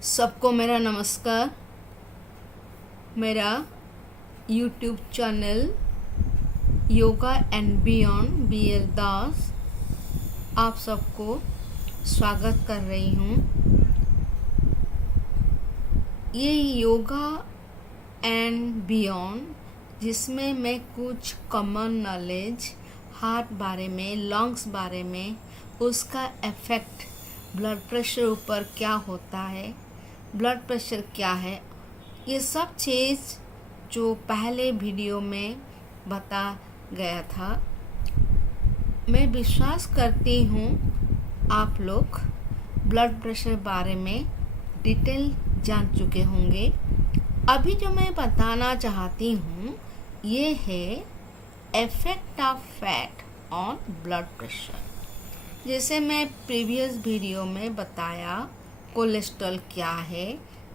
सबको मेरा नमस्कार। मेरा YouTube channel yoga and beyond BL दास आप सबको स्वागत कर रही हूँ। ये योगा एंड बियॉन्ड जिसमें मैं कुछ कॉमन नॉलेज हार्ट बारे में, लंग्स बारे में, उसका इफ़ेक्ट ब्लड प्रेशर ऊपर क्या होता है, ब्लड प्रेशर क्या है, ये सब चीज़ जो पहले वीडियो में बता गया था। मैं विश्वास करती हूँ आप लोग ब्लड प्रेशर बारे में डिटेल जान चुके होंगे। अभी जो मैं बताना चाहती हूँ ये है effect of fat on blood pressure. जैसे मैं प्रीवियस वीडियो में बताया कोलेस्ट्रॉल क्या है,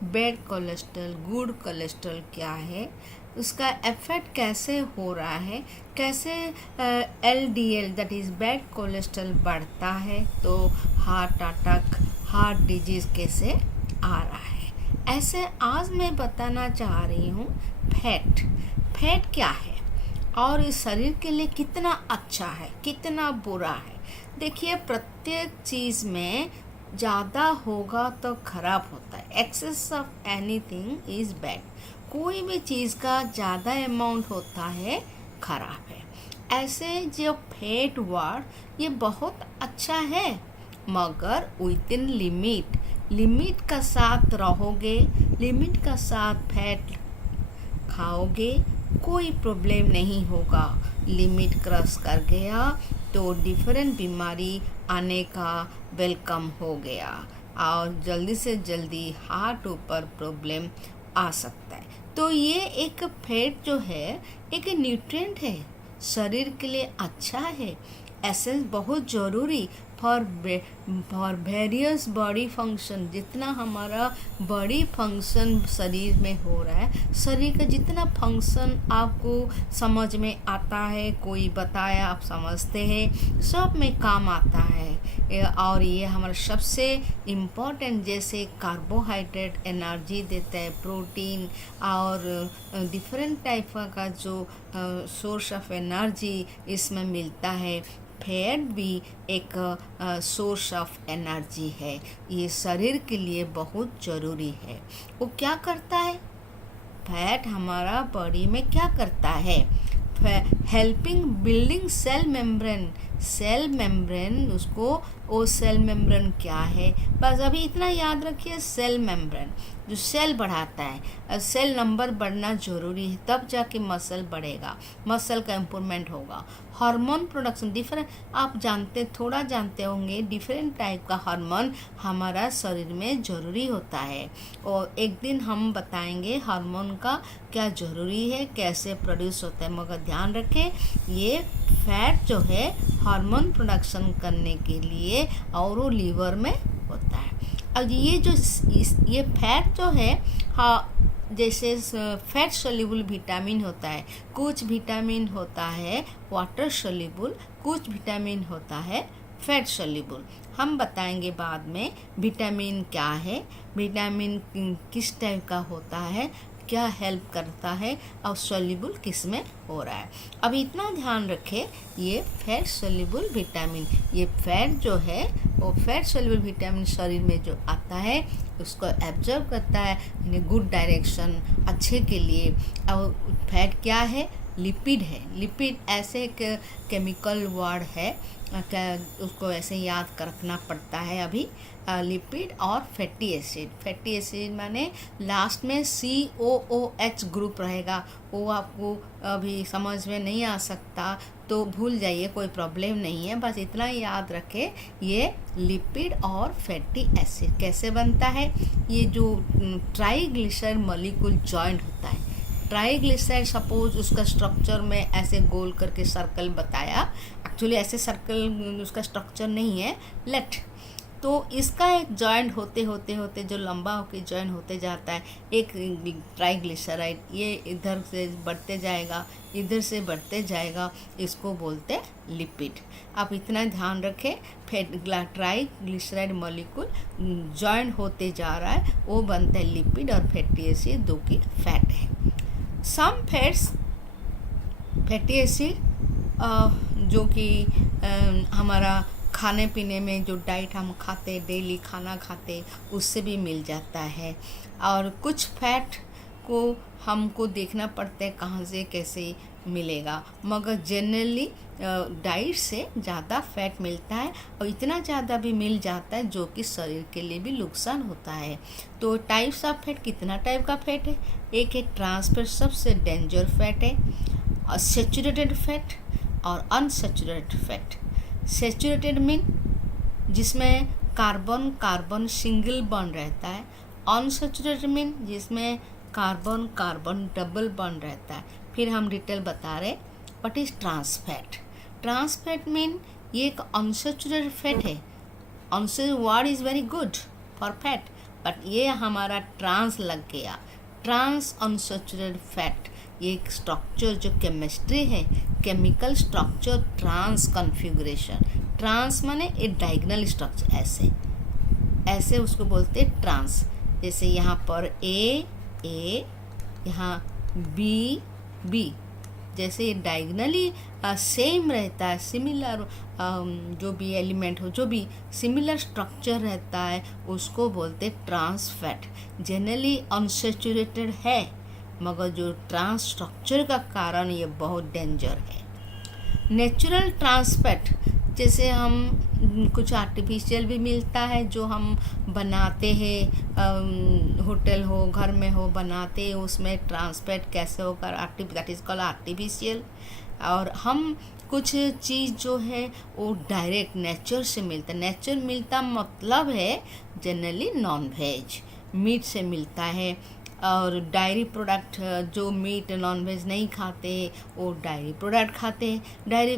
बैड कोलेस्ट्रॉल, गुड कोलेस्ट्रॉल क्या है, उसका इफेक्ट कैसे हो रहा है, कैसे LDL that is bad cholesterol बढ़ता है तो हार्ट अटैक, हार्ट डिजीज़ कैसे आ रहा है। ऐसे आज मैं बताना चाह रही हूँ फैट क्या है और इस शरीर के लिए कितना अच्छा है, कितना बुरा है। देखिए, प्रत्येक चीज़ में ज़्यादा होगा तो खराब होता है। Excess of anything is bad. कोई भी चीज़ का ज़्यादा अमाउंट होता है, खराब है। ऐसे जो फैट वर्ड ये बहुत अच्छा है, मगर विद इन लिमिट का साथ रहोगे, लिमिट का साथ फैट खाओगे, कोई प्रॉब्लम नहीं होगा। लिमिट क्रॉस कर गया तो डिफरेंट बीमारी आने का वेलकम हो गया और जल्दी से जल्दी हार्ट ऊपर प्रॉब्लम आ सकता है। तो ये एक फैट जो है एक न्यूट्रिएंट है, शरीर के लिए अच्छा है, एसेंस बहुत ज़रूरी फॉर वेरियस बॉडी फंक्शन। जितना हमारा बॉडी फंक्शन शरीर में हो रहा है, शरीर का जितना फंक्शन आपको समझ में आता है, कोई बताया आप समझते हैं, सब में काम आता है। और ये हमारा सबसे इम्पोर्टेंट, जैसे कार्बोहाइड्रेट एनर्जी देता है, प्रोटीन और डिफरेंट टाइप का जो सोर्स ऑफ एनर्जी इसमें मिलता है। फैट भी एक सोर्स ऑफ एनर्जी है, ये शरीर के लिए बहुत ज़रूरी है। वो क्या करता है, फैट हमारा बॉडी में क्या करता है, हेल्पिंग बिल्डिंग सेल मेम्ब्रेन उसको, वो सेल मेम्ब्रेन क्या है, बस अभी इतना याद रखिए, सेल मेम्ब्रेन जो सेल बढ़ाता है। सेल नंबर बढ़ना ज़रूरी है, तब जाके मसल बढ़ेगा, मसल का इम्प्रूवमेंट होगा। हार्मोन प्रोडक्शन डिफरेंट, आप थोड़ा जानते होंगे, डिफरेंट टाइप का हार्मोन हमारा शरीर में ज़रूरी होता है और एक दिन हम बताएंगे हार्मोन का क्या ज़रूरी है, कैसे प्रोड्यूस होता है। मगर ध्यान रखें, ये फैट जो है हार्मोन प्रोडक्शन करने के लिए और वो लीवर में होता है। अब ये फैट जो है, हाँ, जैसे फैट सोल्यूबल विटामिन होता है, कुछ विटामिन होता है वाटर सोल्यूबल, कुछ विटामिन होता है फैट सोल्यूबल। हम बताएंगे बाद में विटामिन क्या है, विटामिन किस टाइप का होता है, क्या हेल्प करता है और सोल्यूबल किस में हो रहा है। अब इतना ध्यान रखें, ये फैट सोल्यूबल विटामिन, ये फैट जो है वो फैट सोल्यूबल विटामिन शरीर में जो आता है उसको एब्जॉर्ब करता है इन गुड डायरेक्शन, अच्छे के लिए। और फैट क्या है, लिपिड है। लिपिड ऐसे एक केमिकल वर्ड है, उसको ऐसे याद रखना पड़ता है अभी। लिपिड और फैटी एसिड माने लास्ट में COOH ग्रुप रहेगा, वो आपको अभी समझ में नहीं आ सकता तो भूल जाइए, कोई प्रॉब्लम नहीं है, बस इतना याद रखें। ये लिपिड और फैटी एसिड कैसे बनता है, ये जो ट्राइग्लिसराइड मॉलिक्यूल जॉइंट होता है। ट्राइग्लिसराइड सपोज उसका स्ट्रक्चर में ऐसे गोल करके सर्कल बताया, एक्चुअली ऐसे सर्कल उसका स्ट्रक्चर नहीं है। लेट तो इसका एक जॉइंट होते होते होते जो लंबा होकर जॉइंट होते जाता है एक ट्राइग्लिसराइड, ये इधर से बढ़ते जाएगा, इधर से बढ़ते जाएगा, इसको बोलते हैं लिपिड। आप इतना ध्यान रखें, ट्राइग्लिसराइड मॉलिक्यूल जॉइंट होते जा रहा है, वो बनता है लिपिड, और फैटी एसिड दो की फैट है। सम फैट्स, फैटी एसिड जो कि हमारा खाने पीने में जो डाइट हम खाते, डेली खाना खाते, उससे भी मिल जाता है। और कुछ फैट को हमको देखना पड़ता है कहाँ से कैसे मिलेगा, मगर जनरली डाइट से ज़्यादा फैट मिलता है, और इतना ज़्यादा भी मिल जाता है जो कि शरीर के लिए भी नुकसान होता है। तो टाइप्स ऑफ फैट, कितना टाइप का फैट है? एक है ट्रांस फैट, सबसे डेंजर फैट है, और सैचुरेटेड फैट और अनसैचुरेटेड फैट। सैचुरेटेड मीन जिसमें कार्बन कार्बन सिंगल बॉन्ड रहता है, अनसैचुरेटेड मीन जिसमें कार्बन कार्बन डबल बॉन्ड रहता है। फिर हम डिटेल बता रहे what is trans fat. Trans fat mean ये एक अनसैचुरेटेड फैट है। Unsaturated word is very good for fat, but ये हमारा ट्रांस लग गया, ट्रांस अनसैचुरेटेड फैट। ये एक स्ट्रक्चर जो केमिस्ट्री है, chemical structure, trans configuration. Trans माने एक डायगोनल स्ट्रक्चर, ऐसे ऐसे उसको बोलते हैं ट्रांस। जैसे यहाँ पर ए, यहाँ बी, जैसे ये डायगोनली सेम रहता है, सिमिलर जो भी एलिमेंट हो, जो भी सिमिलर स्ट्रक्चर रहता है, उसको बोलते हैं ट्रांस फैट। जनरली अनसैचुरेटेड है, मगर जो ट्रांस स्ट्रक्चर का कारण ये बहुत डेंजर है। नेचुरल ट्रांस फैट, जैसे हम कुछ आर्टिफिशियल भी मिलता है जो हम बनाते हैं, होटल हो, घर में हो, बनाते हैं, उसमें ट्रांस फैट कैसे होकर दैट इज़ कॉल्ड आर्टिफिशियल। और हम कुछ चीज़ जो है वो डायरेक्ट नेचर से मिलता है। नेचर मिलता मतलब है जनरली नॉन वेज, मीट से मिलता है। और डायरी प्रोडक्ट, जो मीट नॉन वेज नहीं खाते वो डायरी प्रोडक्ट खाते हैं। डायरी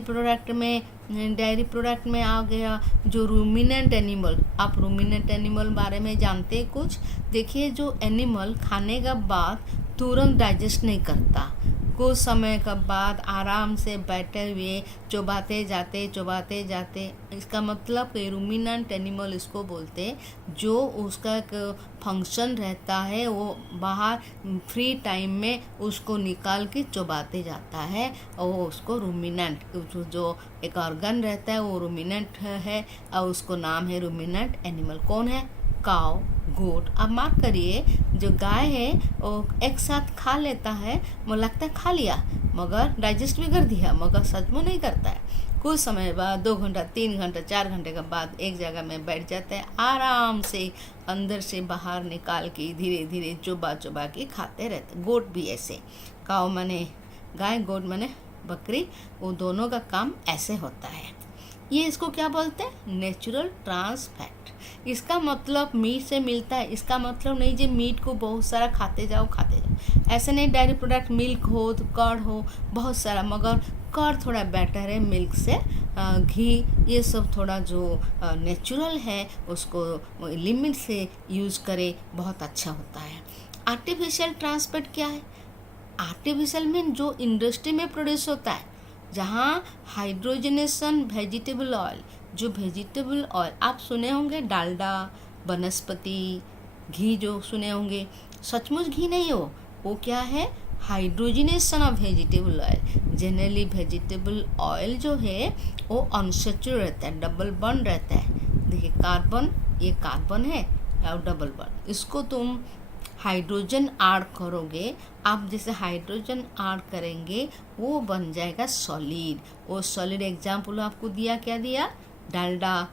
प्रोडक्ट में आ गया जो रूमिनेंट एनिमल। आप रूमिनेंट एनिमल बारे में जानते हैं कुछ? देखिए, जो एनिमल खाने के बाद तुरंत डाइजेस्ट नहीं करता, कुछ समय के बाद आराम से बैठे हुए चबाते जाते, इसका मतलब कि रूमिनेंट एनिमल इसको बोलते हैं, जो उसका एक फंक्शन रहता है, वो बाहर फ्री टाइम में उसको निकाल के चबाते जाता है, और वो उसको रूमिनेंट, जो एक ऑर्गन रहता है वो रूमिनेंट है, और उसको नाम है रूमिनेंट एनिमल। कौन है? काव, गोट। अब मार्क करिए, जो गाय है वो एक साथ खा लेता है, मुझे लगता है खा लिया, मगर डाइजेस्ट भी कर दिया, मगर सच में नहीं करता है। कुछ समय बाद 2 घंटा, 3 घंटा, 4 घंटे के बाद एक जगह में बैठ जाते हैं, आराम से अंदर से बाहर निकाल के धीरे धीरे चुबा के खाते रहते। गोट भी ऐसे, काव माने गाय, गोट माने बकरी, वो दोनों का काम ऐसे होता है। ये इसको क्या बोलते हैं? Natural trans fat. इसका मतलब मीट से मिलता है, इसका मतलब नहीं जो मीट को बहुत सारा खाते जाओ, ऐसे नहीं। डायरी प्रोडक्ट मिल्क हो तो कर्ड हो बहुत सारा, मगर कर्ड थोड़ा बेटर है मिल्क से। घी, ये सब थोड़ा जो नेचुरल है उसको लिमिट से यूज़ करे, बहुत अच्छा होता है। आर्टिफिशियल ट्रांस फैट क्या है? आर्टिफिशियल मीन जो इंडस्ट्री में प्रोड्यूस होता है, जहाँ हाइड्रोजनेशन वेजिटेबल ऑयल, जो वेजिटेबल ऑयल आप सुने होंगे, डालडा, वनस्पति घी जो सुने होंगे, सचमुच घी नहीं हो, वो क्या है? Hydrogenation of vegetable oil. Generally vegetable oil जो है वो अनसैचुरेटेड रहता है, डबल बॉन्ड रहता है। देखिए कार्बन, ये कार्बन है और डबल बॉन्ड, इसको तुम हाइड्रोजन ऐड करोगे, आप जैसे हाइड्रोजन ऐड करेंगे वो बन जाएगा सॉलिड। वो सॉलिड एग्जाम्पल आपको दिया, क्या दिया? डालडा,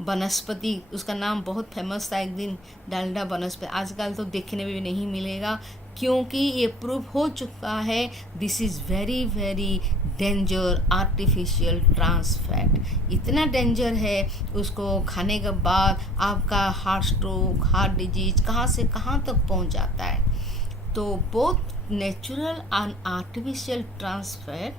वनस्पति, उसका नाम बहुत फेमस था एक दिन, डालडा वनस्पति। आजकल तो देखने में भी नहीं मिलेगा, क्योंकि ये प्रूफ हो चुका है this is very very danger artificial trans fat. इतना डेंजर है, उसको खाने के बाद आपका हार्ट स्ट्रोक, हार्ट डिजीज कहाँ से कहाँ तक पहुँच जाता है। तो both natural and artificial trans fat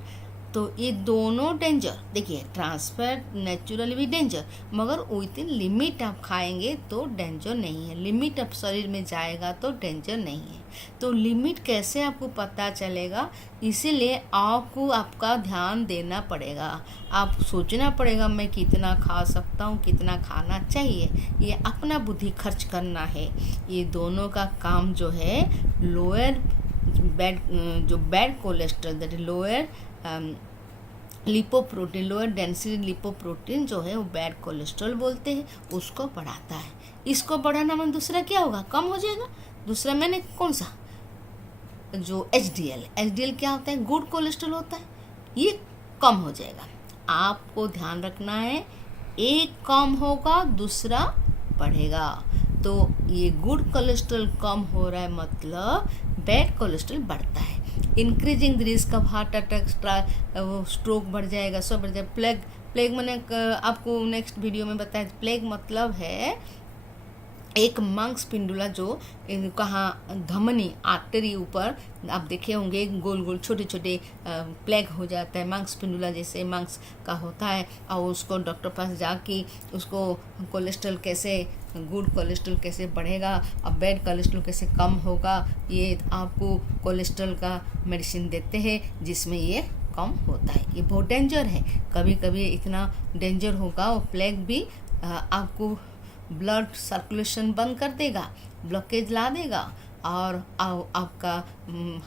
तो ये दोनों डेंजर, देखिए ट्रांसफैट नेचुरली भी डेंजर, मगर विद इन लिमिट आप खाएंगे तो डेंजर नहीं है। लिमिट आप शरीर में जाएगा तो डेंजर नहीं है। तो लिमिट कैसे आपको पता चलेगा, इसीलिए आपको आपका ध्यान देना पड़ेगा। आप सोचना पड़ेगा मैं कितना खा सकता हूँ, कितना खाना चाहिए, ये अपना बुद्धि खर्च करना है। ये दोनों का काम जो है lower bad cholesterol, that is lower lipoprotein, lower density lipoprotein जो है वो बैड कोलेस्ट्रॉल बोलते हैं, उसको बढ़ाता है। इसको बढ़ाना मतलब दूसरा क्या होगा, कम हो जाएगा। दूसरा मैंने कौन सा, जो एचडीएल क्या होता है, गुड कोलेस्ट्रॉल होता है, ये कम हो जाएगा। आपको ध्यान रखना है, एक कम होगा दूसरा बढ़ेगा। तो ये गुड कोलेस्ट्रॉल कम हो रहा है मतलब बैड कोलेस्ट्रॉल बढ़ता है। Increasing the risk of heart attack, stroke बढ़ जाएगा, सब बढ़ जाएगा। प्लेग मैंने आपको नेक्स्ट वीडियो में बताया। प्लेग मतलब है एक मंक्स पिंडुला जो कहाँ धमनी आर्टरी ऊपर आप देखे होंगे गोल गोल छोटे छोटे प्लेग हो जाता है, मंक्स पिंडुला जैसे मंक्स का होता है। और उसको डॉक्टर पास जाके उसको कोलेस्ट्रॉल कैसे, गुड कोलेस्ट्रॉल कैसे बढ़ेगा और बैड कोलेस्ट्रॉल कैसे कम होगा, ये आपको कोलेस्ट्रॉल का मेडिसिन देते हैं जिसमें ये कम होता है। ये बहुत डेंजर है, कभी कभी इतना डेंजर होगा वो प्लेग भी आपको ब्लड सर्कुलेशन बंद कर देगा, ब्लॉकेज ला देगा और आपका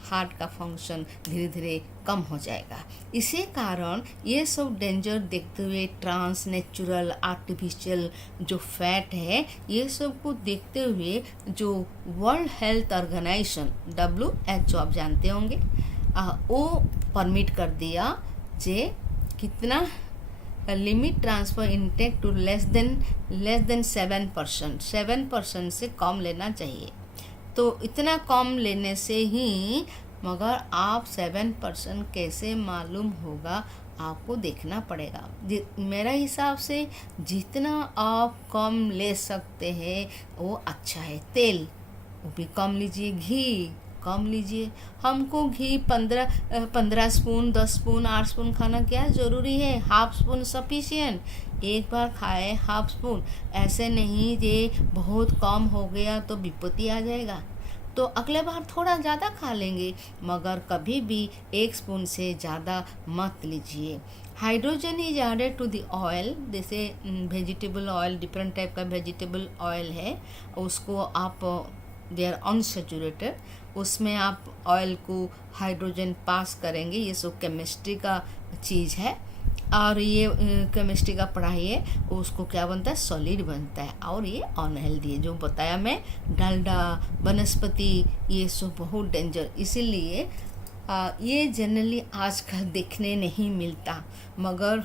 हार्ट का फंक्शन धीरे धीरे कम हो जाएगा। इसी कारण ये सब डेंजर देखते हुए ट्रांस नेचुरल आर्टिफिशियल जो फैट है, ये सब को देखते हुए जो वर्ल्ड हेल्थ ऑर्गेनाइजेशन WHO आप जानते होंगे, वो परमिट कर दिया जे कितना limit trans fat intake to less than 7% से कम लेना चाहिए। तो इतना कम लेने से ही, मगर आप 7% कैसे मालूम होगा, आपको देखना पड़ेगा। मेरा हिसाब से जितना आप कम ले सकते हैं वो अच्छा है। तेल वो भी कम लीजिए, घी कम लीजिए। हमको घी 15 स्पून, 10 स्पून, 8 स्पून खाना क्या ज़रूरी है, हाफ स्पून सफिशिएंट। एक बार खाए हाफ स्पून, ऐसे नहीं ये बहुत कम हो गया तो विपत्ति आ जाएगा, तो अगले बार थोड़ा ज़्यादा खा लेंगे, मगर कभी भी 1 स्पून से ज़्यादा मत लीजिए। Hydrogen is added to the oil, जैसे वेजिटेबल ऑयल, डिफरेंट टाइप का वेजिटेबल ऑयल है, उसको आप दे आर अनसैचुरेटेड, उसमें आप ऑयल को हाइड्रोजन पास करेंगे। ये सब केमिस्ट्री का चीज़ है और ये केमिस्ट्री का पढ़ाई है, उसको क्या बनता है, सॉलिड बनता है। और ये अनहेल्दी है, जो बताया मैं, डालडा, वनस्पति, ये सब बहुत डेंजर। इसीलिए ये जनरली आजकल देखने नहीं मिलता, मगर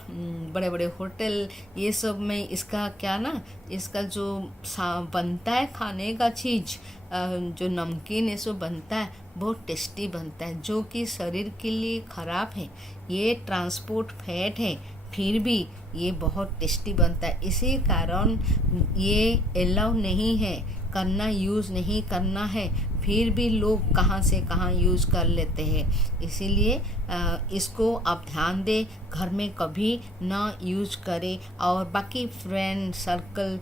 बड़े बड़े होटल ये सब में इसका क्या ना, इसका जो बनता है खाने का चीज़, जो नमकीन ये सब बनता है बहुत टेस्टी बनता है, जो कि शरीर के लिए ख़राब है। ये ट्रांसपोर्ट फैट है, फिर भी ये बहुत टेस्टी बनता है। इसी कारण ये अलाउ नहीं है करना, यूज़ नहीं करना है, फिर भी लोग कहाँ से कहाँ यूज़ कर लेते हैं। इसीलिए इसको आप ध्यान दें, घर में कभी ना यूज़ करें। और बाकी friend circle,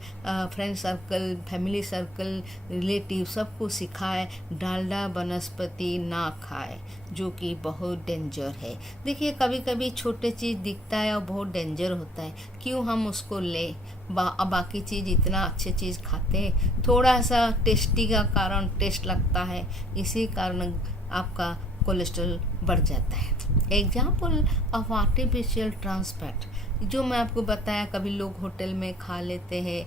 family circle, relative सबको सिखाए डालडा वनस्पति ना खाए, जो कि बहुत डेंजर है। देखिए कभी कभी छोटे चीज़ दिखता है और बहुत डेंजर होता है, क्यों हम उसको ले, बाकी चीज़ इतना अच्छे चीज़ खाते हैं, थोड़ा सा टेस्टी का कारण टेस्ट लगता है, इसी कारण आपका कोलेस्ट्रॉल बढ़ जाता है। एग्जाम्पल ऑफ आर्टिफिशियल ट्रांसफैट, जो मैं आपको बताया, कभी लोग होटल में खा लेते हैं,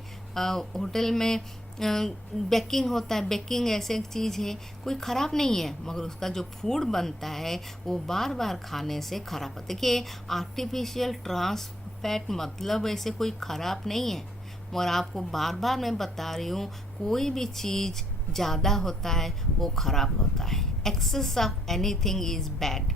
होटल में बेकिंग होता है। बेकिंग ऐसे एक चीज़ है, कोई ख़राब नहीं है, मगर उसका जो फूड बनता है वो बार बार खाने से ख़राब होता है। देखिए आर्टिफिशियल ट्रांसफैट मतलब ऐसे कोई ख़राब नहीं है, और आपको बार बार मैं बता रही हूँ, कोई भी चीज़ ज़्यादा होता है वो ख़राब होता है। Excess of anything is bad.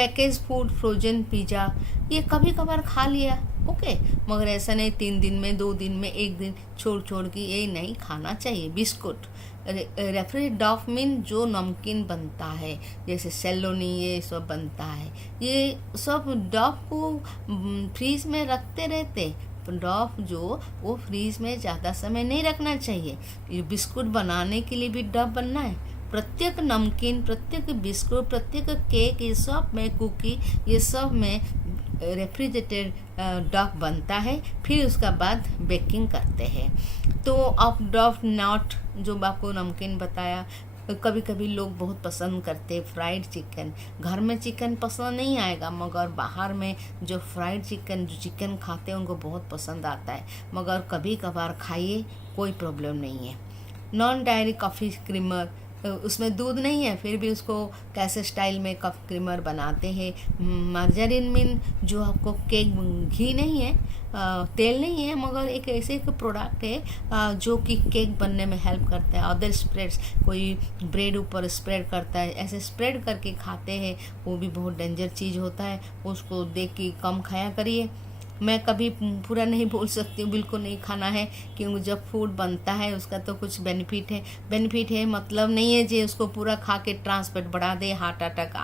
Package food, frozen pizza, ये कभी कभार खा लिया, ओके, मगर ऐसा नहीं 3 दिन में, 2 दिन में, 1 दिन छोड़ छोड़ के ये नहीं खाना चाहिए। बिस्कुट, रेफ्रिजरेटेड डॉफ मीन जो नमकीन बनता है, जैसे सेलोनी, ये सब बनता है, ये सब डॉफ को फ्रीज में रखते रहते। डॉफ जो वो फ्रीज में ज़्यादा समय नहीं रखना चाहिए। ये बिस्कुट बनाने के लिए भी डॉफ बनना है। प्रत्येक नमकीन, प्रत्येक बिस्कुट, प्रत्येक केक, ये सब में कुकी, ये सब में रेफ्रिजरेटेड डॉफ बनता है। फिर उसका बाद बेकिंग करते हैं। तो ऑफ डॉफ नॉट, जो आपको नमकीन बताया, कभी कभी लोग बहुत पसंद करते फ्राइड चिकन। घर में चिकन पसंद नहीं आएगा, मगर बाहर में जो फ्राइड चिकन, जो चिकन खाते हैं उनको बहुत पसंद आता है। मगर कभी कभार खाइए, कोई प्रॉब्लम नहीं है। नॉन डायरी कॉफ़ी क्रीमर, उसमें दूध नहीं है, फिर भी उसको कैसे स्टाइल में कप क्रीमर बनाते हैं। मार्जरीन मीन जो आपको केक, घी नहीं है, तेल नहीं है, मगर एक ऐसे एक प्रोडक्ट है जो कि केक बनने में हेल्प करता है। अदर स्प्रेड्स, कोई ब्रेड ऊपर स्प्रेड करता है, ऐसे स्प्रेड करके खाते हैं, वो भी बहुत डेंजर चीज़ होता है। उसको देख के कम खाया करिए। मैं कभी पूरा नहीं बोल सकती हूँ, बिल्कुल नहीं खाना है, क्योंकि जब फूड बनता है उसका तो कुछ बेनिफिट है, मतलब नहीं है जी उसको पूरा खा के ट्रांसपेट बढ़ा दे, हार्ट अटैक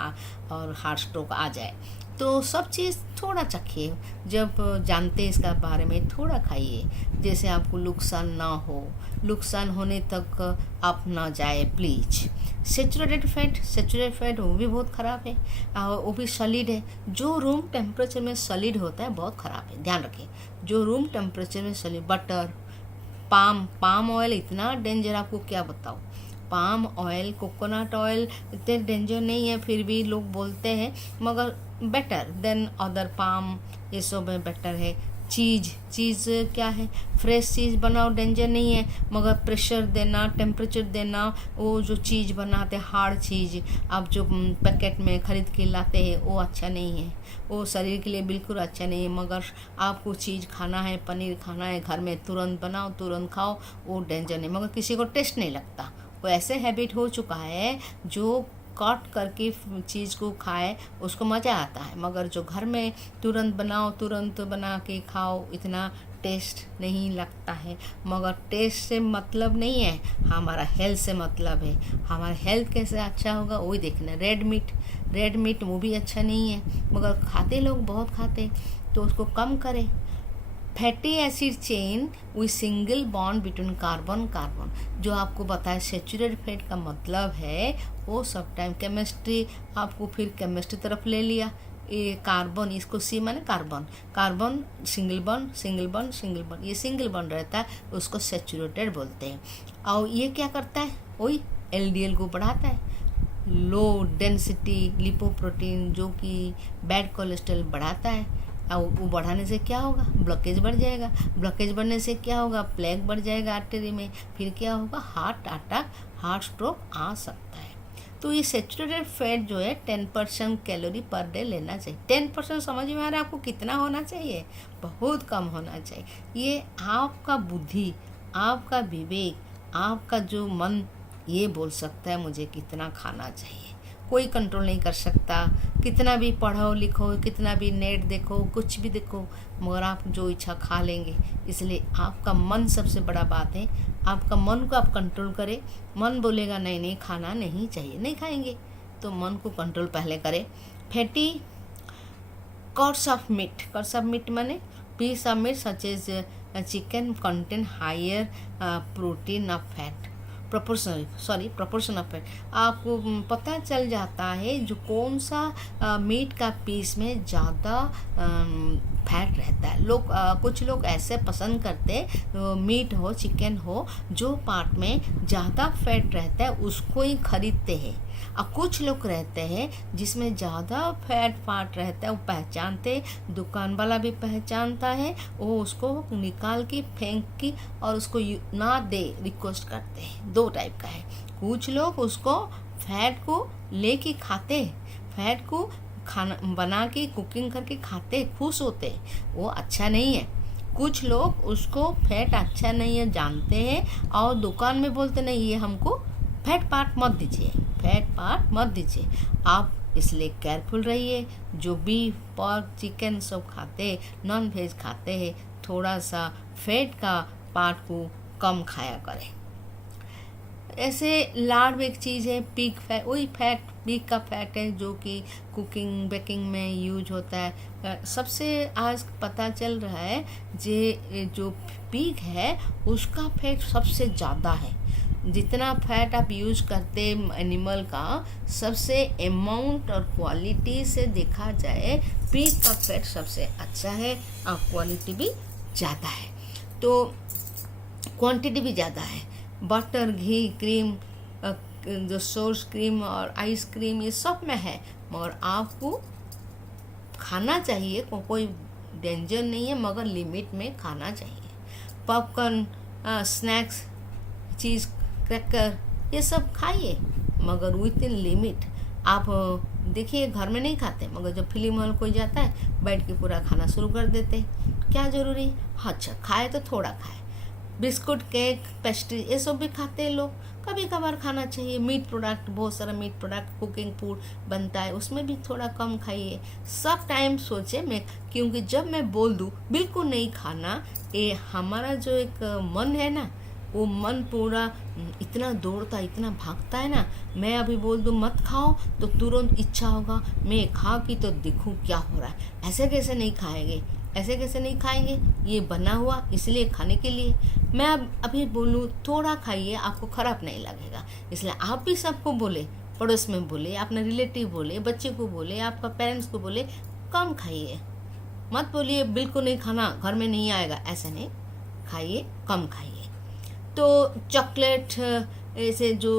और हार्ट स्ट्रोक आ जाए। तो सब चीज़ थोड़ा चखिए, जब जानते हैं इसका बारे में थोड़ा खाइए, जैसे आपको नुकसान होने तक आप ना जाए प्लीज। सेचुरेटेड फैट वो भी बहुत ख़राब है, और वो भी सॉलिड है। जो रूम टेम्परेचर में सॉलिड होता है बहुत ख़राब है, ध्यान रखें। जो रूम टेम्परेचर में सॉलिड, बटर, पाम ऑयल इतना डेंजर, आपको क्या बताऊँ। पाम ऑयल, कोकोनट ऑयल इतने डेंजर नहीं है, फिर भी लोग बोलते हैं, मगर बेटर देन अदर पाम, ये सब में बेटर है। चीज़ क्या है, फ्रेश चीज़ बनाओ, डेंजर नहीं है, मगर प्रेशर देना, टेम्परेचर देना, वो जो चीज़ बनाते हार्ड चीज़ आप जो पैकेट में ख़रीद के लाते हैं वो अच्छा नहीं है, वो शरीर के लिए बिल्कुल अच्छा नहीं है। मगर आपको चीज़ खाना है, पनीर खाना है, घर में तुरंत बनाओ, तुरंत खाओ, वो डेंजर नहीं, मगर किसी को टेस्ट नहीं लगता। वो ऐसे हैबिट हो चुका है, जो कट करके चीज़ को खाए उसको मज़ा आता है, मगर जो घर में तुरंत बनाओ, तुरंत बना के खाओ, इतना टेस्ट नहीं लगता है। मगर टेस्ट से मतलब नहीं है, हमारा हेल्थ से मतलब है। हमारा हेल्थ कैसे अच्छा होगा वही देखना। रेड मीट वो भी अच्छा नहीं है, मगर खाते लोग बहुत खाते, तो उसको कम करें। Fatty acid chain with single bond between carbon, जो आपको बताया सैचुरेटेड फैट का मतलब है, वो सब टाइम केमिस्ट्री आपको फिर केमिस्ट्री तरफ ले लिया। ये कार्बन, इसको सी माने कार्बन सिंगल बॉन्ड, ये सिंगल बॉन्ड रहता है, उसको सैचुरेटेड बोलते हैं। और ये क्या करता है, वही LDL को बढ़ाता है। लो डेंसिटी लिपोप्रोटीन, जो कि बैड कोलेस्ट्रॉल बढ़ाता है, और वो बढ़ाने से क्या होगा, ब्लॉकेज बढ़ जाएगा। ब्लॉकेज बढ़ने से क्या होगा, प्लेग बढ़ जाएगा आर्टरी में, फिर क्या होगा, हार्ट अटैक, हार्ट स्ट्रोक आ सकता है। तो ये सैचुरेटेड फैट जो है 10% कैलोरी पर डे लेना चाहिए। 10% समझ में आ रहा है आपको कितना होना चाहिए, बहुत कम होना चाहिए। ये आपका बुद्धि, आपका विवेक, आपका जो मन ये बोल सकता है मुझे कितना खाना चाहिए। कोई कंट्रोल नहीं कर सकता, कितना भी पढ़ो लिखो, कितना भी नेट देखो, कुछ भी देखो, मगर आप जो इच्छा खा लेंगे। इसलिए आपका मन सबसे बड़ा बात है, आपका मन को आप कंट्रोल करें। मन बोलेगा नहीं खाना नहीं चाहिए, नहीं खाएंगे, तो मन को कंट्रोल पहले करें। फैटी कट्स ऑफ मीट माने piece of meat such as chicken contain higher protein of fat, proportion of fat. आपको पता चल जाता है जो कौन सा मीट का पीस में ज़्यादा फैट रहता है। कुछ लोग ऐसे पसंद करते मीट हो, चिकन हो, जो पार्ट में ज़्यादा फैट रहता है उसको ही खरीदते हैं। और कुछ लोग रहते हैं जिसमें ज़्यादा फैट पार्ट रहता है, वो पहचानते, दुकान वाला भी पहचानता है, वो उसको निकाल के फेंक के और उसको ना दे रिक्वेस्ट करते हैं। 2 टाइप का है। कुछ लोग उसको फैट को लेके खाते, फैट को खाना बना के कुकिंग करके खाते, खुश होते, वो अच्छा नहीं है। कुछ लोग उसको फैट अच्छा नहीं है जानते हैं और दुकान में बोलते नहीं, ये हमको फैट पार्ट मत दीजिए, आप इसलिए केयरफुल रहिए। जो बीफ, पर्क, चिकन सब खाते, नॉन वेज खाते हैं, थोड़ा सा फैट का पार्ट को कम खाया करें। ऐसे लार्ड एक चीज़ है, पिग फैट, वही फैट पिग का फैट है जो कि कुकिंग बेकिंग में यूज होता है। सबसे आज पता चल रहा है जो पिग है उसका फैट सबसे ज़्यादा है। जितना फैट आप यूज करते एनिमल का, सबसे अमाउंट और क्वालिटी से देखा जाए पिग का फैट सबसे अच्छा है और क्वालिटी भी ज़्यादा है, तो क्वांटिटी भी ज़्यादा है। बटर, घी, क्रीम, जो सोर्स क्रीम और आइसक्रीम ये सब में है, मगर आपको खाना चाहिए, कोई डेंजर नहीं है, मगर लिमिट में खाना चाहिए। पॉपकॉर्न, स्नैक्स, चीज़, क्रैकर ये सब खाइए, मगर विथ इन लिमिट। आप देखिए घर में नहीं खाते, मगर जब फिल्म हॉल कोई जाता है बैठ के पूरा खाना शुरू कर देते, क्या ज़रूरी? अच्छा खाए तो थोड़ा खाए। बिस्कुट, केक, पेस्ट्री ये सब भी खाते हैं लोग, कभी कभार खाना चाहिए। मीट प्रोडक्ट, बहुत सारा मीट प्रोडक्ट कुकिंग फूड बनता है, उसमें भी थोड़ा कम खाइए। सब टाइम सोचे मैं, क्योंकि जब मैं बोल दूँ बिल्कुल नहीं खाना, ये हमारा जो एक मन है ना, वो मन पूरा इतना दौड़ता, इतना भागता है ना। मैं अभी बोल दूँ मत खाओ तो तुरंत इच्छा होगा मैं खा की तो देखूँ क्या हो रहा है। ऐसे कैसे नहीं खाएंगे, ऐसे कैसे नहीं खाएंगे? ये बना हुआ इसलिए खाने के लिए। मैं अब अभी बोलूँ थोड़ा खाइए, आपको खराब नहीं लगेगा। इसलिए आप भी सबको बोले, पड़ोस में बोले, अपने रिलेटिव बोले, बच्चे को बोले, आपका पेरेंट्स को बोले कम खाइए। मत बोलिए बिल्कुल नहीं खाना, घर में नहीं आएगा, ऐसा नहीं, खाइए, कम खाइए। तो चॉकलेट, ऐसे जो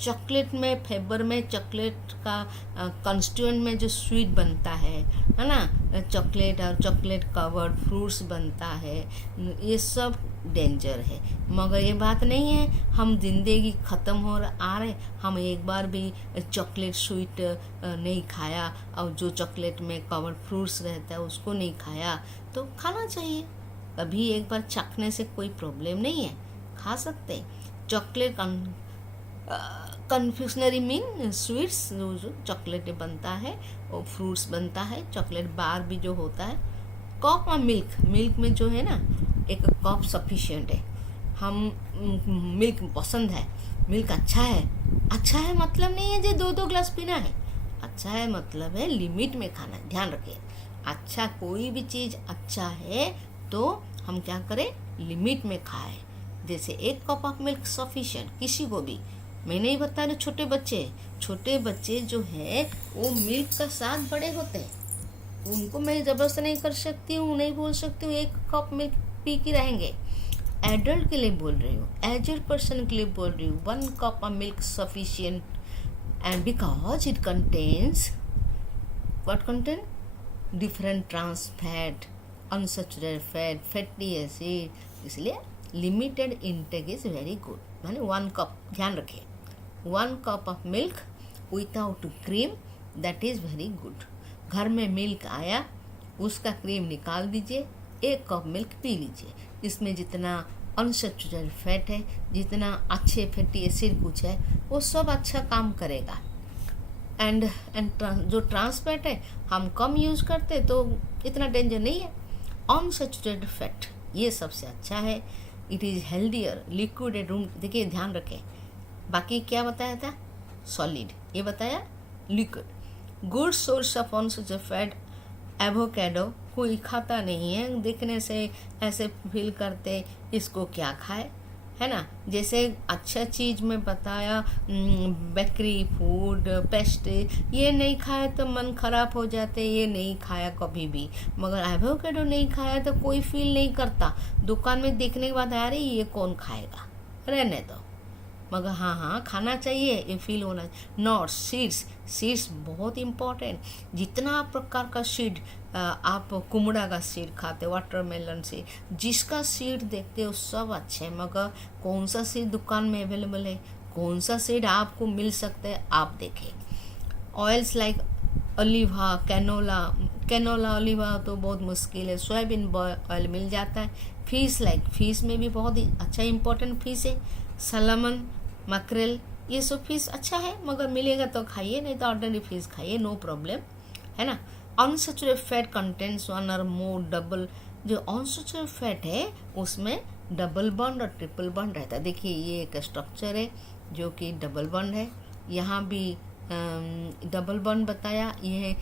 चॉकलेट में फेबर में चॉकलेट का कंस्टिट्यूएंट में जो स्वीट बनता है ना, चॉकलेट और चॉकलेट कवर्ड फ्रूट्स बनता है, ये सब डेंजर है। मगर ये बात नहीं है हम जिंदगी ख़त्म हो आ रहे, हम एक बार भी चॉकलेट स्वीट नहीं खाया और जो चॉकलेट में कवर्ड फ्रूट्स रहता है उसको नहीं खाया, तो खाना चाहिए। कभी एक बार चखने से कोई प्रॉब्लम नहीं है, खा सकते। चॉकलेट कन्फ्यूशनरी मीन स्वीट्स, जो चॉकलेट बनता है और फ्रूट्स बनता है, चॉकलेट बार भी जो होता है। कप और मिल्क में जो है ना, एक कप सफिशिएंट है। हम मिल्क पसंद है, मिल्क अच्छा है मतलब नहीं है जो 2-2 ग्लास पीना है। अच्छा है मतलब है लिमिट में खाना, ध्यान रखिए। अच्छा कोई भी चीज़ अच्छा है तो हम क्या करें, लिमिट में खाएं। जैसे 1 कप ऑफ मिल्क सफिशिएंट किसी को भी। मैं नहीं बता रही, छोटे बच्चे जो है वो मिल्क का साथ बड़े होते हैं, उनको मैं ज़बरदस्त नहीं कर सकती हूँ, नहीं बोल सकती हूँ 1 कप मिल्क पी के रहेंगे। एडल्ट के लिए बोल रही हूँ, एजड पर्सन के लिए बोल रही हूँ, 1 cup of milk sufficient. And because it contains what content, different trans fat, unsaturated fat, fatty acid, इसलिए limited intake is very good. माने 1 कप, ध्यान रखिए, 1 cup of milk without cream, that is very good. घर में milk आया, उसका cream निकाल दीजिए, 1 कप मिल्क पी लीजिए। इसमें जितना अनसैचुरेटेड फैट है, जितना अच्छे फैटी एसिड कुछ है, वो सब अच्छा काम करेगा। एंड जो ट्रांस फैट है हम कम यूज़ करते तो इतना डेंजर नहीं है। अनसैचुरेटेड फैट ये सबसे अच्छा है, it is healthier, liquid and room. देखिए ध्यान रखें, बाकी क्या बताया था, सॉलिड, ये बताया liquid. Good source of unsaturated fat, avocado कोई खाता नहीं है, देखने से ऐसे फील करते इसको क्या खाए, है ना। जैसे अच्छा चीज़ में बताया, बेकरी फूड, पेस्ट्री, ये नहीं खाया तो मन खराब हो जाते, ये नहीं खाया कभी भी। मगर एवोकेडो नहीं खाया तो कोई फील नहीं करता, दुकान में देखने के बाद अरे ये कौन खाएगा, रहने दो। मगर हाँ खाना चाहिए, ये फील होना। नट्स, सीड्स बहुत इम्पोर्टेंट। जितना प्रकार का सीड, आप कुमड़ा का सीड खाते, वाटरमेलन सीड, जिसका सीड देखते हो सब अच्छे, मगर कौन सा सीड दुकान में अवेलेबल है, कौन सा सीड आपको मिल सकता है, आप देखें। Oils like olive, canola olive तो बहुत मुश्किल है, सोयाबीन ऑयल मिल जाता है। फिश में भी बहुत ही अच्छा इम्पोर्टेंट फिश है, सैल्मन, मैक्रेल, ये सब फिश अच्छा है, मगर मिलेगा तो खाइए, नहीं तो ऑर्डिनरी फिश खाइए, नो प्रॉब्लम, है ना। अनसैचुरेटेड फैट कंटेंट्स वन और मोर डबल, जो अनसैचुरेटेड फैट है उसमें डबल बॉन्ड और ट्रिपल बॉन्ड रहता है। देखिए ये एक स्ट्रक्चर है जो कि डबल बॉन्ड है, यहाँ भी डबल बॉन्ड बताया, ये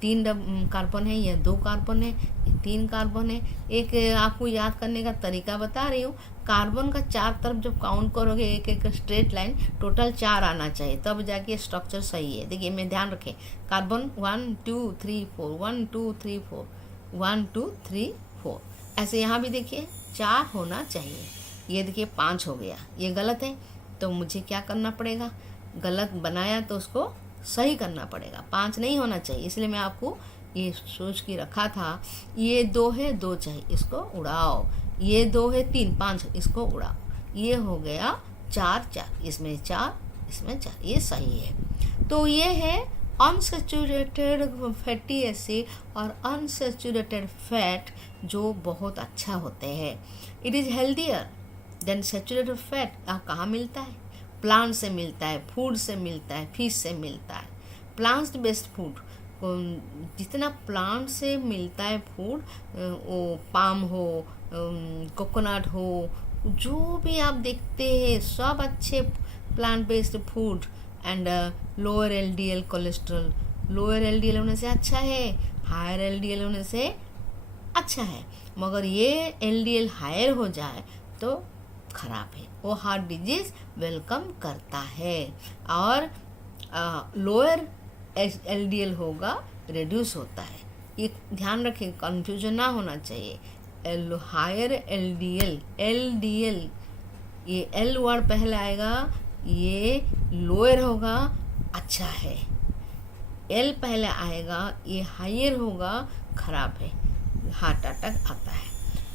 3 कार्बन है, यह 2 कार्बन है, ये 3 कार्बन है। एक आपको याद करने का तरीका बता रही हूँ, कार्बन का 4 तरफ जब काउंट करोगे एक एक स्ट्रेट लाइन, टोटल 4 आना चाहिए, तब जाके स्ट्रक्चर सही है। देखिए मैं ध्यान रखें, कार्बन 1 2 3 4 1 2 3 4 1 2 3 4, ऐसे यहाँ भी देखिए 4 होना चाहिए। ये देखिए 5 हो गया, ये गलत है, तो मुझे क्या करना पड़ेगा, गलत बनाया तो उसको सही करना पड़ेगा, 5 नहीं होना चाहिए। इसलिए मैं आपको ये सोच के रखा था, ये 2 है, 2 चाहिए, इसको उड़ाओ, ये 2 है, 3 5, इसको उड़ाओ, ये हो गया 4 4, इसमें 4 इसमें 4, ये सही है। तो ये है अनसैचुरेटेड फैटी एसिड और अनसैचुरेटेड फैट जो बहुत अच्छा होते हैं। It is healthier then saturated fat. कहाँ मिलता है, प्लांट से मिलता है, फूड से मिलता है, फिश से मिलता है। प्लांट बेस्ड फूड, जितना प्लांट से मिलता है फूड, वो पाम हो, कोकोनट हो, जो भी आप देखते हैं सब अच्छे plant based food. And lower LDL cholesterol, lower LDL होने से अच्छा है, हायर एलडीएल होने से अच्छा है, मगर ये एलडीएल हायर हो जाए तो खराब है, वो हार्ट डिजीज वेलकम करता है। और लोअर एलडीएल होगा रिड्यूस होता है, ये ध्यान रखें, कंफ्यूजन ना होना चाहिए। हायर एलडीएल, एलडीएल, ये एल वर्ड पहले आएगा, ये लोअर होगा अच्छा है, एल पहले आएगा, ये हायर होगा खराब है, हार्ट अटैक आता है।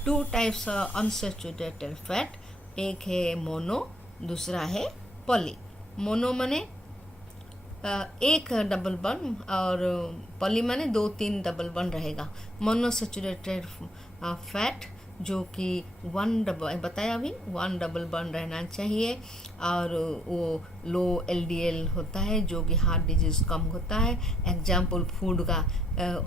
2 टाइप्स अनसैचुरेटेड फैट, एक है मोनो, दूसरा है पॉली। मोनो माने एक डबल बॉन्ड और पॉली माने 2-3 डबल बॉन्ड रहेगा। मोनोसैचुरेटेड फैट जो कि 1 डबल बताया अभी, 1 डबल बॉन्ड रहना चाहिए, और वो लो एलडीएल होता है जो कि हार्ट डिजीज कम होता है। एग्जाम्पल फूड का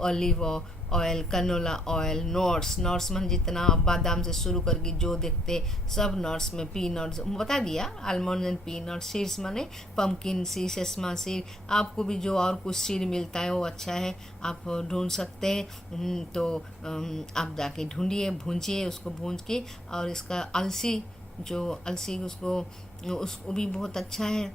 olive oil, canola oil, nuts मन जितना बादाम से शुरू करके जो देखते सब नट्स में, पी नट्स बता दिया, almond and peanut, seeds माने पम्पकिन सीड, सेसमा सीड, आपको भी जो और कुछ सीड मिलता है वो अच्छा है, आप ढूंढ सकते हैं। तो आप जाके ढूंढिए, भूंजिए उसको, भूंज के, और इसका अलसी, जो अलसी उसको भी बहुत अच्छा है,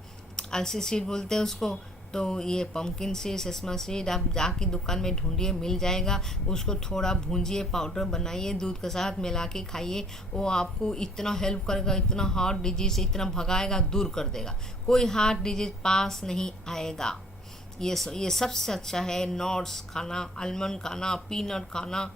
अलसी सीड बोलते हैं उसको। तो ये पम्पकिन सीड, सेसमा सीड आप जाके दुकान में ढूंढिए, मिल जाएगा, उसको थोड़ा भूंजिए, पाउडर बनाइए, दूध के साथ मिला के खाइए, वो आपको इतना हेल्प करेगा, इतना हार्ट डिजीज इतना भगाएगा, दूर कर देगा, कोई हार्ट डिजीज पास नहीं आएगा। ये सबसे अच्छा है। नट्स खाना, आलमंड खाना, पीनट खाना,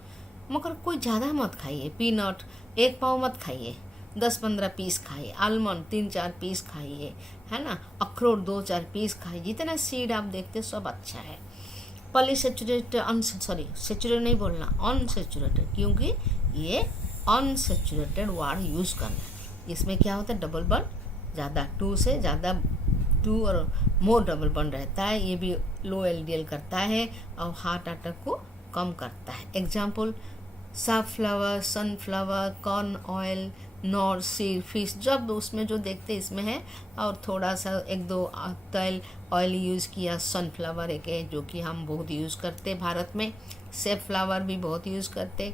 मगर कोई ज़्यादा मत खाइए। पीनट 1 पाव मत खाइए, 10-15 पीस खाइए। आलमंड 3-4 पीस खाइए, है ना। अखरोट 2-4 पीस खाइए। जितना सीड आप देखते सब अच्छा है। पॉलीसेचुरेटेड, सेचुरेटेड नहीं बोलना, अनसेचुरेटेड, क्योंकि ये अनसेचुरेटेड वर्ड यूज़ करना है। इसमें क्या होता है, डबल बॉन्ड ज़्यादा, 2 से ज़्यादा, 2 और मोर डबल बॉन्ड रहता है। ये भी लो एलडीएल करता है और हार्ट अटैक को कम करता है। Example safflower, sunflower, corn oil, nor seed, fish, जब उसमें जो देखते इसमें है। और थोड़ा सा 1-2 तेल ऑयल यूज़ किया। सनफ्लावर एक है जो कि हम बहुत यूज़ करते भारत में। सेफ फ्लावर भी बहुत यूज़ करते।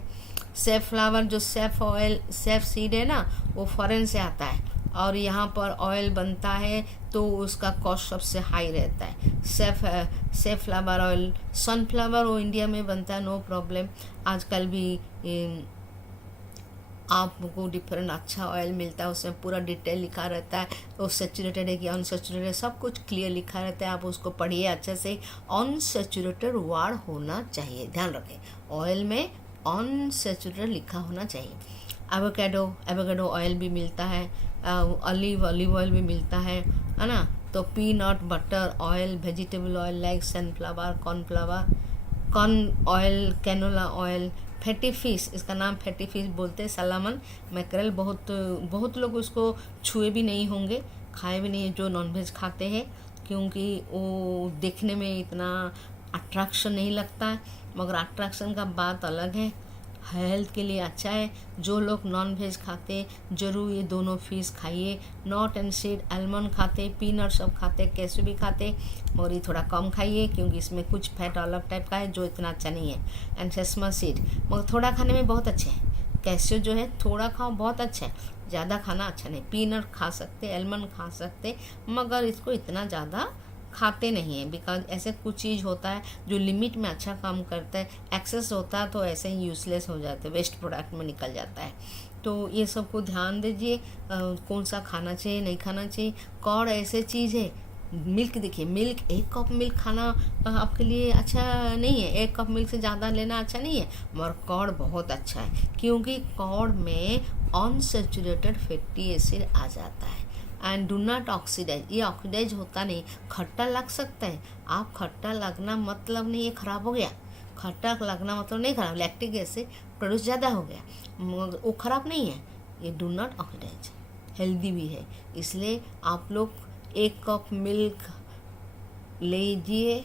सेफ फ्लावर जो सेफ ऑयल, सेफ सीड है ना, वो फॉरेन से आता है और यहाँ पर ऑयल बनता है तो उसका कॉस्ट सबसे हाई रहता है। सेफ फ्लावर ऑयल, सनफ्लावर वो इंडिया में बनता है, नो प्रॉब्लम। आजकल भी आपको डिफरेंट अच्छा ऑयल मिलता है, उसमें पूरा डिटेल लिखा रहता है, वो सेचुरेटेड है कि अनसेचुरेटेड, सब कुछ क्लियर लिखा रहता है। आप उसको पढ़िए अच्छे से। अनसेचुरेटेड वर्ड होना चाहिए, ध्यान रखें, ऑयल में अनसेचुरेटेड लिखा होना चाहिए। एवोकाडो ऑयल भी मिलता है, ऑलिव ऑयल भी मिलता है ना। तो peanut butter oil, vegetable oil like sunflower, corn oil, canola oil, fatty fish, इसका नाम फैटी फिश बोलते हैं। सैल्मन, मैकरेल, बहुत लोग उसको छुए भी नहीं होंगे, खाए भी नहीं जो नॉनवेज खाते हैं, क्योंकि वो देखने में इतना अट्रैक्शन नहीं लगता है, मगर अट्रैक्शन का बात अलग है। हेल्थ के लिए अच्छा है। जो लोग नॉन वेज खाते जरूर ये दोनों फिश खाइए। नॉट एंड सीड, आलमंड खाते, पीनट सब खाते, कैसे भी खाते, मगर ये थोड़ा कम खाइए क्योंकि इसमें कुछ फैट अलग टाइप का है जो इतना अच्छा नहीं है। एंड सेसमा सीड मगर थोड़ा खाने में बहुत अच्छे हैं। कैसे जो है थोड़ा खाओ बहुत अच्छा है, ज़्यादा खाना अच्छा नहीं। पीनट खा सकते, आलमंड खा सकते, मगर इसको इतना ज़्यादा खाते नहीं हैं, बिकॉज ऐसे कुछ चीज़ होता है जो लिमिट में अच्छा काम करता है, एक्सेस होता है तो ऐसे ही यूजलेस हो जाते हैं, वेस्ट प्रोडक्ट में निकल जाता है। तो ये सबको ध्यान दीजिए कौन सा खाना चाहिए नहीं खाना चाहिए। कॉर्ड ऐसे चीज़ है, मिल्क देखिए, मिल्क 1 कप मिल्क खाना आपके लिए अच्छा नहीं है, 1 कप मिल्क से ज़्यादा लेना अच्छा नहीं है, मगर कॉर्ड बहुत अच्छा है क्योंकि कॉर्ड में अनसैचुरेटेड फैटी एसिड आ जाता है। एंड डू नॉट ऑक्सीडाइज, ये ऑक्सीडाइज होता नहीं, खट्टा लग सकता है। आप खट्टा लगना मतलब नहीं ये ख़राब हो गया, खट्टा लगना मतलब नहीं ख़राब, लैक्टिक एसिड प्रोड्यूस ज़्यादा हो गया, वो ख़राब नहीं है। ये डू नॉट ऑक्सीडाइज, हेल्दी भी है। इसलिए आप लोग 1 कप मिल्क लीजिए,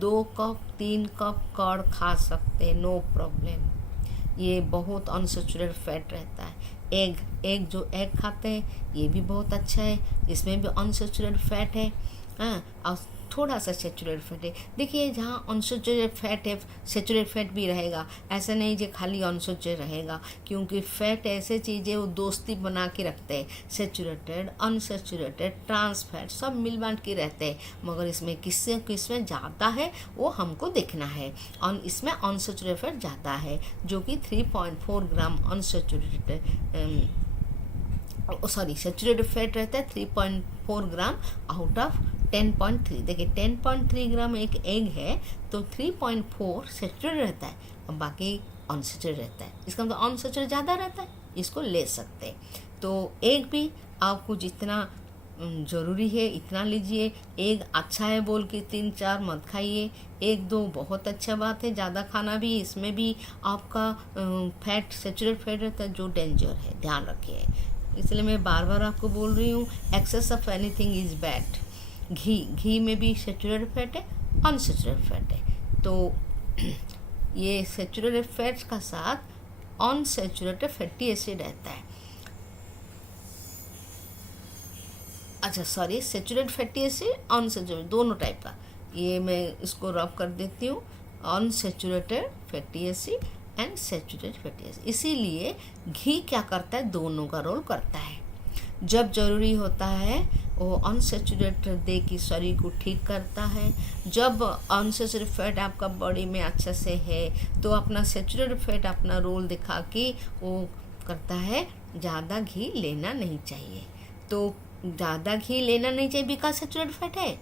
2 कप 3 कप कर्ड खा सकते हैं, नो प्रॉब्लम। ये बहुत अनसैचुरेटेड फैट रहता है। एग जो एग खाते हैं ये भी बहुत अच्छा है, इसमें भी अनसैचुरेटेड फैट है। हाँ, और थोड़ा सा सैचुरेटेड फैट है। देखिए जहाँ अनसैचुरेटेड फैट है सैचुरेटेड फैट भी रहेगा, ऐसा नहीं जो खाली अनसैचुरेटेड रहेगा, क्योंकि फैट ऐसे चीज़ें वो दोस्ती बना के रखते हैं। सैचुरेटेड, अनसैचुरेटेड, ट्रांस फैट सब मिल बांट के रहते हैं, मगर इसमें किसमें ज़्यादा है वो हमको देखना है। और इसमें अनसैचुरेटेड फैट ज़्यादा है जो कि 3.4 ग्राम अनसैचुरेटेड सैचुरेटेड फैट रहता है 3.4 ग्राम आउट ऑफ 10.3। देखिए 10.3 ग्राम एक एग है तो 3.4 सैचुरेटेड रहता है और बाकी अनसैचुरेटेड रहता है। इसका मतलब अनसैचुरेटेड ज़्यादा रहता है, इसको ले सकते हैं। तो एग भी आपको जितना ज़रूरी है इतना लीजिए। एग अच्छा है बोल के 3-4 मत खाइए, 1-2 बहुत अच्छा बात है। ज़्यादा खाना भी इसमें भी आपका फैट सैचुरेटेड फैट रहता है जो डेंजर है, ध्यान रखिए। इसलिए मैं बार बार आपको बोल रही हूँ, excess of anything is bad. घी में भी सैचुरेटेड फैट है, अनसैचुरेटेड फैट है। तो ये सैचुरेटेड फैट्स का साथ अनसैचुरेटेड फैटी एसिड रहता है। अच्छा sorry, saturated fatty acid unsaturated दोनों टाइप का, ये मैं इसको रब कर देती हूँ, unsaturated fatty acid and saturated fatty acid. इसीलिए घी क्या करता है, दोनों का रोल करता है। जब जरूरी होता है वो अनसैचुरेटेड दे कि शरीर को ठीक करता है। जब अनसैचुरेटेड फैट आपका बॉडी में अच्छा से है तो अपना सैचुरेटेड फैट अपना रोल दिखा के वो करता है। ज़्यादा घी लेना नहीं चाहिए, तो ज़्यादा घी लेना नहीं चाहिए बिकॉज सैचुरेटेड फैट है।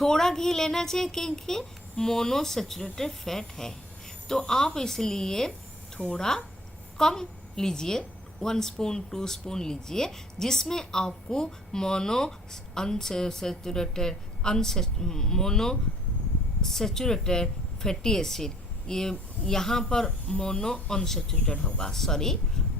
थोड़ा घी लेना चाहिए क्योंकि मोनोसैचुरेटेड फैट है, तो आप इसलिए थोड़ा कम लीजिए, 1 स्पून 2 स्पून लीजिए, जिसमें आपको मोनोसैचुरेटेड फैटी एसिड, ये यहाँ पर मोनो अनसैचुरेटेड होगा, सॉरी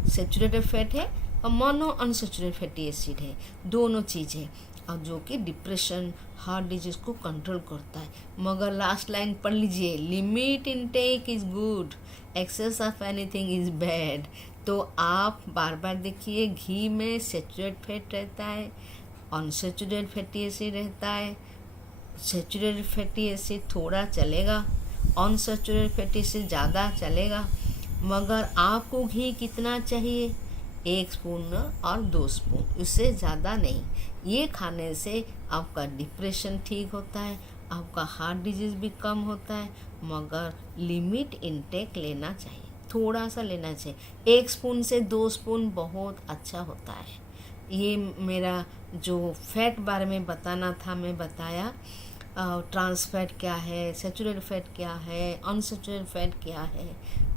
सैचुरेटेड फैट है और मोनो अनसैचुरेटेड फैटी एसिड है, दोनों चीज़ें, और जो कि डिप्रेशन हार्ट डिजीज को कंट्रोल करता है। मगर लास्ट लाइन पढ़ लीजिए, limit intake is good, excess of anything is bad. तो आप बार बार देखिए, घी में सैचुरेटेड फैट रहता है, अनसैचुरेटेड फैटी एसिड रहता है। सैचुरेटेड फैटी एसिड थोड़ा चलेगा, अनसैचुरेटेड फैटी एसिड ज़्यादा चलेगा, मगर आपको घी कितना चाहिए, 1 स्पून और 2 स्पून, उससे ज़्यादा नहीं। ये खाने से आपका डिप्रेशन ठीक होता है, आपका हार्ट डिजीज़ भी कम होता है, मगर लिमिट इनटेक लेना चाहिए, थोड़ा सा लेना चाहिए। 1 स्पून से 2 स्पून बहुत अच्छा होता है। ये मेरा जो फैट बारे में बताना था मैं बताया। ट्रांस फैट क्या है, सैचुरेटेड फैट क्या है, अनसैचुरेटेड फैट क्या है,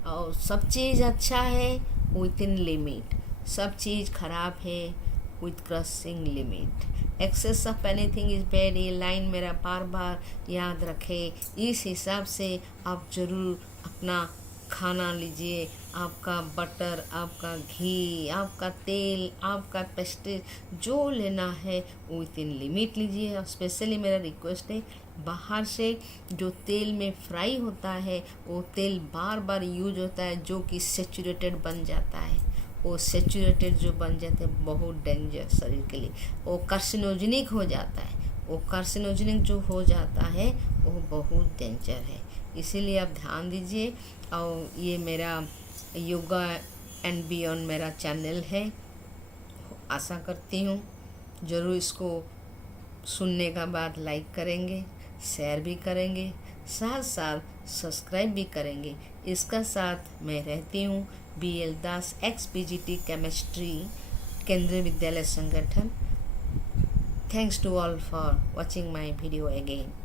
और सब चीज़ अच्छा है विद इन लिमिट, सब चीज़ खराब है with crossing limit. Excess of anything is bad, ये लाइन मेरा बार बार याद रखें। इस हिसाब से आप ज़रूर अपना खाना लीजिए, आपका बटर, आपका घी, आपका तेल, आपका पेस्ट्री जो लेना है वो विथिन लिमिट लीजिए। और स्पेशली मेरा रिक्वेस्ट है, बाहर से जो तेल में फ्राई होता है वो तेल बार बार यूज होता है जो कि सेचुरेटेड बन जाता है। वो सेचुरेटेड जो बन जाते हैं बहुत डेंजर शरीर के लिए, वो कार्सिनोजेनिक हो जाता है। वो कार्सिनोजेनिक जो हो जाता है वो बहुत डेंजर है। इसीलिए आप ध्यान दीजिए। और ये मेरा योगा एंड बियॉन्ड मेरा चैनल है, आशा करती हूँ ज़रूर इसको सुनने का बाद लाइक करेंगे, शेयर भी करेंगे, साथ साथ सब्सक्राइब भी करेंगे। इसका साथ मैं रहती हूँ BL दास XPGT केमिस्ट्री केंद्रीय विद्यालय संगठन। Thanks to all for watching my video again.